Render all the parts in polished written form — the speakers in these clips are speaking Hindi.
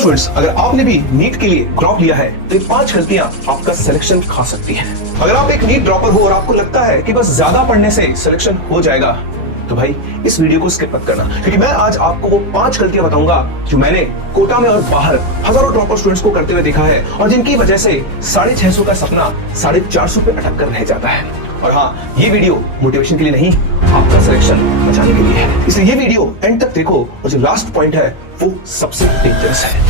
स्टूडेंट्स, अगर आपने भी नीट के लिए ड्रॉप लिया है तो ये 5 गलतियां आपका सिलेक्शन खा सकती हैं। अगर आप एक नीट ड्रॉपर हो और आपको लगता है कि बस ज्यादा पढ़ने से सिलेक्शन हो जाएगा, तो भाई इस वीडियो को स्किप मत करना, क्योंकि मैं आज आपको वो 5 गलतियां बताऊंगा जो मैंने कोटा में और बाहर हजारों ड्रॉपर स्टूडेंट्स को करते हुए देखा है और जिनकी वजह से 650 का सपना 450 पे अटक कर रह जाता है। और हाँ, ये वीडियो मोटिवेशन के लिए नहीं, आपका सिलेक्शन बचाने के लिए है। इसलिए ये वीडियो एंड तक देखो और जो लास्ट पॉइंट है वो सबसे डेंजरस है।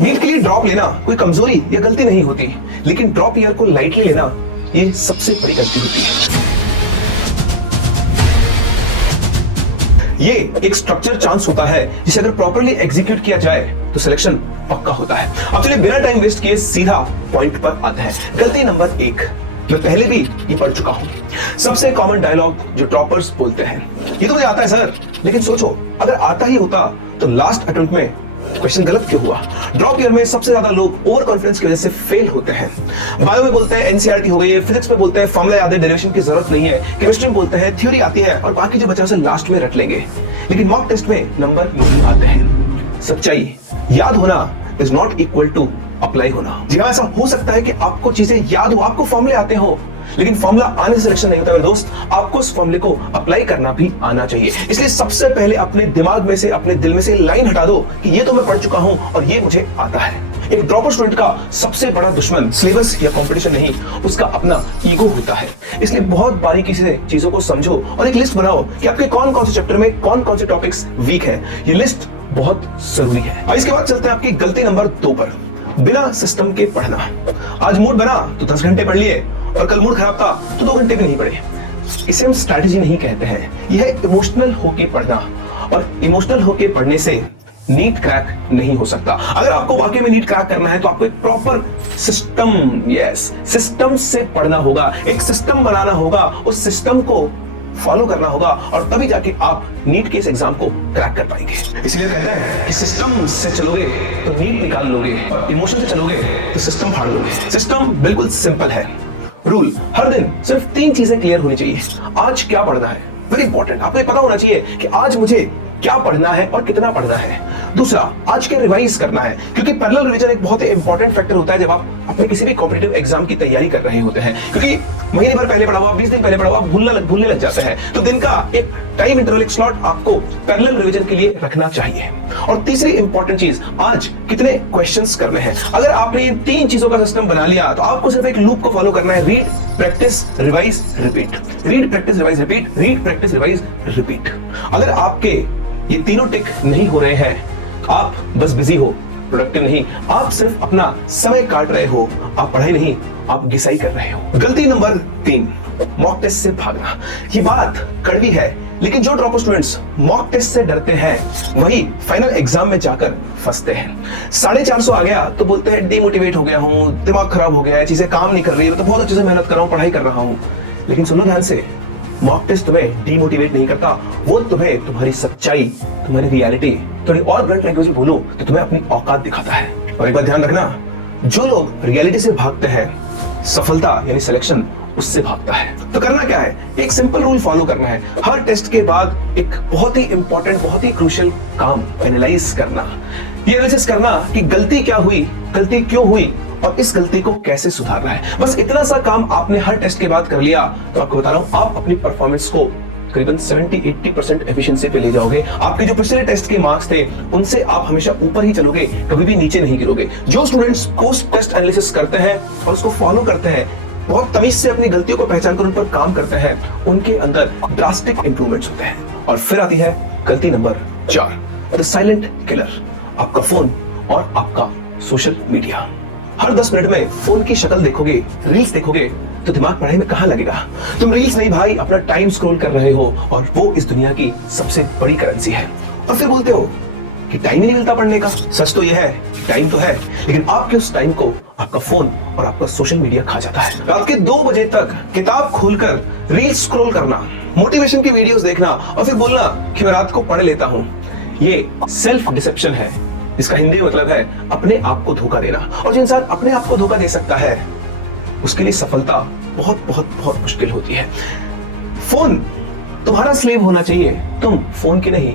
नीट के लिए ड्रॉप लेना कोई कमजोरी या गलती नहीं होती, लेकिन ड्रॉप ईयर को लाइटली लेना ये सबसे बड़ी गलती होती है। ये एक स्ट्रक्चर चांस होता है जिसे अगर प्रॉपर्ली एग्जीक्यूट किया जाए तो सिलेक्शन पक्का होता है। अब चलिए बिना टाइम वेस्ट किए सीधा पॉइंट पर आते हैं। गलती नंबर 1, मैं पहले भी ये पढ़ चुका हूं। सबसे कॉमन डायलॉग जो टॉपर्स बोलते हैं, ये तो मुझे आता है सर, लेकिन सोचो अगर आता ही होता तो लास्ट अटेम्प्ट में क्वेश्चन गलत क्यों हुआ। ड्रॉप ईयर में सबसे ज्यादा लोग ओवर कॉन्फिडेंस की वजह से फेल होते हैं। बायो में बोलते हैं एनसीईआरटी हो गई है, फिजिक्स में बोलते हैं फॉर्मूला याद है, डेरिवेशन की जरूरत नहीं है, केमिस्ट्री में बोलते हैं थ्योरी आती है और बाकी जो बचा उसे लास्ट में रट लेंगे। लेकिन मॉक टेस्ट में नंबर नहीं आते हैं। सच्चाई, याद होना is not equal to apply होना। जी हाँ, ऐसा हो सकता है कि आपको चीजें याद हो, आपको फॉर्मूले आते हो, लेकिन फॉर्मूला आने से सिलेक्शन नहीं होता है दोस्त। आपको उस फॉर्मूले को अप्लाई करना भी आना चाहिए। इसलिए सबसे पहले अपने दिमाग में से, अपने दिल में से लाइन हटा दो कि ये तो मैं पढ़ चुका हूं और ये मुझे आता है। एक ड्रॉपर स्टूडेंट का सबसे बड़ा दुश्मन सिलेबस या कंपटीशन नहीं, उसका अपना ईगो होता है। इसलिए बहुत बारीकी से चीजों को समझो और एक लिस्ट बनाओ कि आपके कौन कौन से चैप्टर में कौन कौन से टॉपिक्स वीक है। ये लिस्ट बहुत जरूरी है। अब इसके बाद चलते हैं आपकी गलती नंबर 2 पर, बिना सिस्टम के पढ़ना। आज मूड बना तो 10 घंटे पढ़ लिए और कल मूड खराब था तो 2 घंटे भी नहीं पढ़े। इसे हम स्ट्रैटेजी नहीं कहते हैं, यह इमोशनल होके पढ़ना, और इमोशनल होके पढ़ने से नीट क्रैक नहीं हो सकता। अगर आपको वाकई में नीट क्रैक करना है तो आपको एक प्रॉपर सिस्टम से पढ़ना होगा, एक सिस्टम बनाना होगा, उस सिस्टम को फॉलो करना होगा और तभी जाके आप नीट के इस एग्जाम को क्रैक कर पाएंगे। इसलिए कहते हैं कि सिस्टम से चलोगे तो नीट निकाल लोगे और इमोशन से चलोगे तो सिस्टम फाड़ लोगे। सिस्टम बिल्कुल सिंपल है। रूल, हर दिन सिर्फ 3 चीजें क्लियर होनी चाहिए। आज क्या पढ़ना है, वेरी इंपॉर्टेंट। आपको पता होना चाहिए कि आज मुझे क्या पढ़ना है और कितना पढ़ना है। दूसरा, आज क्या रिवाइज करना है, क्योंकि पैरेलल रिवीजन एक बहुत ही इंपॉर्टेंट फैक्टर होता है जब आप अपने किसी भी कॉम्पिटिटिव एग्जाम की तैयारी कर रहे होते हैं, क्योंकि महीने भर पहले पढ़ा हुआ, 20 दिन पहले पढ़ा हुआ भूलने लग जाता है। तो दिन का एक टाइम इंटरवल, एक स्लॉट आपको पैरेलल रिवीजन के लिए रखना चाहिए। और तीसरी इंपॉर्टेंट चीज, आज कितने क्वेश्चंस करने हैं। अगर आपने इन 3 चीजों का सिस्टम बना लिया तो आपको सिर्फ एक लूप को फॉलो करना है, read, practice, revise, repeat. Read, practice, revise, repeat, read, practice, revise, repeat. अगर आपके ये तीनों टिक नहीं हो रहे हैं, आप बस बिजी हो, प्रोडक्टिव नहीं, आप सिर्फ अपना समय काट रहे हो, आप पढ़ाई नहीं, आप घिसाई कर रहे हो। गलती नंबर 3, मॉक टेस्ट से भागना। ये बात कड़वी है, लेकिन जो ड्रॉपर स्टूडेंट्स मॉक टेस्ट से डरते हैं वही फाइनल एग्जाम में जाकर फंसते हैं। 450 आ गया तो बोलते हैं डिमोटिवेट हो गया हूं, दिमाग खराब हो गया है, चीजें काम नहीं कर रही है, तो बहुत अच्छे से मेहनत कर रहा हूं, पढ़ाई कर रहा हूं। लेकिन सुनो ध्यान से, मॉक टेस्ट तुम्हें डिमोटिवेट नहीं करता, वो तुम्हें तुम्हारी सच्चाई, तुम्हारी रियलिटी, थोड़ी और ब्लंट लैंग्वेज में बोलो तो तुम्हें अपनी औकात दिखाता है। और एक बात ध्यान रखना, जो लोग रियलिटी से भागते हैं, सफलता यानी सिलेक्शन उससे भागता है। तो करना क्या है, एक सिंपल रूल फॉलो करना है। हर टेस्ट के बाद एक बहुत ही इंपॉर्टेंट, बहुत ही क्रूशियल काम एनालाइज करना, ये एनालिसिस करना कि गलती क्या हुई, गलती क्यों हुई और इस गलती को कैसे सुधारना है। बस इतना सा काम आपने हर टेस्ट के बाद कर लिया तो आपको बता रहा हूं, आप अपनी परफॉर्मेंस को करीबन 70-80% एफिशिएंसी पे ले जाओगे। आपके जो पिछले टेस्ट के मार्क्स थे उनसे आप हमेशा ऊपर ही चलोगे, कभी भी नीचे नहीं गिरोगे। जो स्टूडेंट्स पोस्ट टेस्ट एनालिसिस करते हैं और उसको फॉलो करते हैं, बहुत तमीज से अपनी गलतियों को पहचान कर उन पर काम करते हैं, उनके अंदर ड्रास्टिक इंप्रूवमेंट्स होते हैं। और फिर आती है गलती नंबर 4, द साइलेंट किलर, आपका फोन और आपका सोशल मीडिया। हर 10 मिनट में फोन की शक्ल देखोगे, रील्स देखोगे तो दिमाग पढ़ाई में कहां लगेगा। तुम रील्स नहीं भाई, अपना टाइम स्क्रॉल कर रहे हो और वो इस दुनिया की सबसे बड़ी करेंसी है। और फिर बोलते हो कि टाइम ही नहीं मिलता पढ़ने का। सच तो यह है कि टाइम तो है, लेकिन आपके उस टाइम को आपका फोन और आपका सोशल मीडिया खा जाता है। रात के 2 बजे तक किताब खोलकर रील्स स्क्रॉल करना, मोटिवेशन की वीडियोस देखना और फिर बोलना कि मैं रात को पढ़ लेता हूं, ये सेल्फ डिसेप्शन है। इसका हिंदी मतलब है अपने आप को धोखा देना। और जो इंसान अपने आप को धोखा दे सकता है उसके लिए सफलता बहुत बहुत बहुत मुश्किल होती है। फोन तुम्हारा स्लेव होना चाहिए, तुम फोन की नहीं।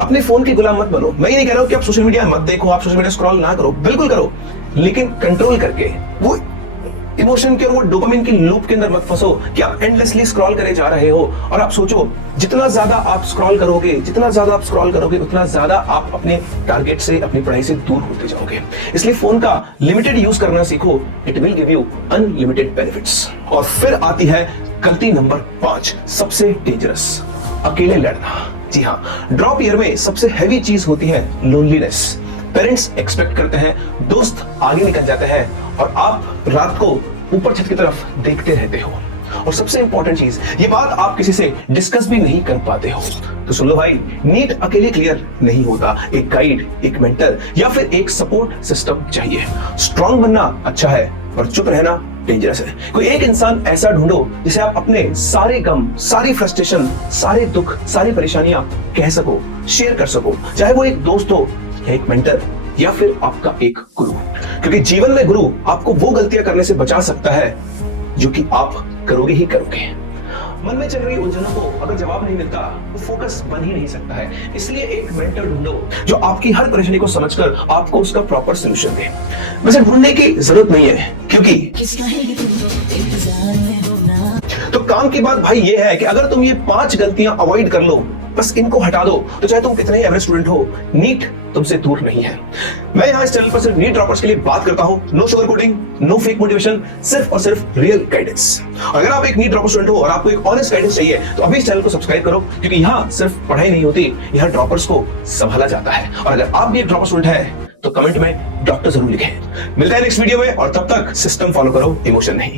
अपने फोन के गुलाम मत बनो। मैं ये नहीं कह रहा हूं कि आप सोशल मीडिया मत देखो, आप सोशल मीडिया स्क्रॉल ना करो, बिल्कुल करो, लेकिन कंट्रोल करके। वो इमोशन के और वो डोपामिन की लूप के अंदर मत फंसो कि आप एंडलेसली स्क्रॉल करे जा रहे हो। और आप सोचो जितना ज्यादा आप स्क्रॉल करोगे, उतना ज्यादा आप अपने टारगेट से, अपनी पढ़ाई से दूर होते जाओगे। इसलिए फोन का लिमिटेड यूज करना सीखो। It will give you unlimited benefits. और फिर आती है गलती नंबर 5, सबसे डेंजरस, अकेले लड़ना। जी हाँ, ड्रॉप ईयर में सबसे हैवी चीज होती है लोनलीनेस। पेरेंट्स एक्सपेक्ट करते हैं, दोस्त आगे निकल जाते हैं और आप रात को ऊपर छत की तरफ देखते रहते हो। और सबसे इंपॉर्टेंट चीज, ये बात आप किसी से डिस्कस भी नहीं कर पाते हो। तो सुन लो भाई, नीट अकेले क्लियर नहीं होता। एक गाइड, एक मेंटर या फिर एक सपोर्ट सिस्टम चाहिए। स्ट्रांग बनना अच्छा है, पर चुप रहना डेंजरस है। कोई एक इंसान ऐसा ढूंढो जिसे आप अपने सारे गम, सारी फ्रस्ट्रेशन, सारे दुख, सारी परेशानियां कह सको, शेयर कर सको। चाहे वो एक दोस्त हो या एक मेंटर या फिर आपका एक गुरु। क्योंकि जीवन में गुरु आपको वो गलतियां करने से बचा सकता है जो कि आप करोगे ही करोगे। मन में चल रही उलझनों को अगर जवाब नहीं मिलता तो फोकस बन ही नहीं सकता है। इसलिए एक मेंटर ढूंढो जो आपकी हर परेशानी को समझकर आपको उसका प्रॉपर सॉल्यूशन दे। वैसे ढूंढने की जरूरत नहीं है, क्योंकि तो काम की बात भाई ये है कि अगर तुम ये 5 गलतियां अवॉइड कर लो, बस इनको हटा दो, तो चाहे तुम कितने ही एवरेज स्टूडेंट हो, नीट तुमसे दूर नहीं है। मैं यहाँ इस चैनल पर सिर्फ नीट ड्रॉपर्स के लिए बात करता हूँ। No sugar coating, no fake motivation, सिर्फ और सिर्फ रियल गाइडेंस। अगर आप एक नीट ड्रॉपर स्टूडेंट हो और आपको एक ऑनेस्ट गाइडेंस चाहिए, तो अभी इस चैनल को सब्सक्राइब करो, क्योंकि यहाँ सिर्फ पढ़ाई नहीं होती, यहाँ ड्रॉपर्स को संभाला जाता है। और अगर आप भी एक ड्रॉपर स्टूडेंट है तो कमेंट में डॉक्टर जरूर लिखें। मिलता है नेक्स्ट वीडियो में, और तब तक सिस्टम फॉलो करो, इमोशन नहीं।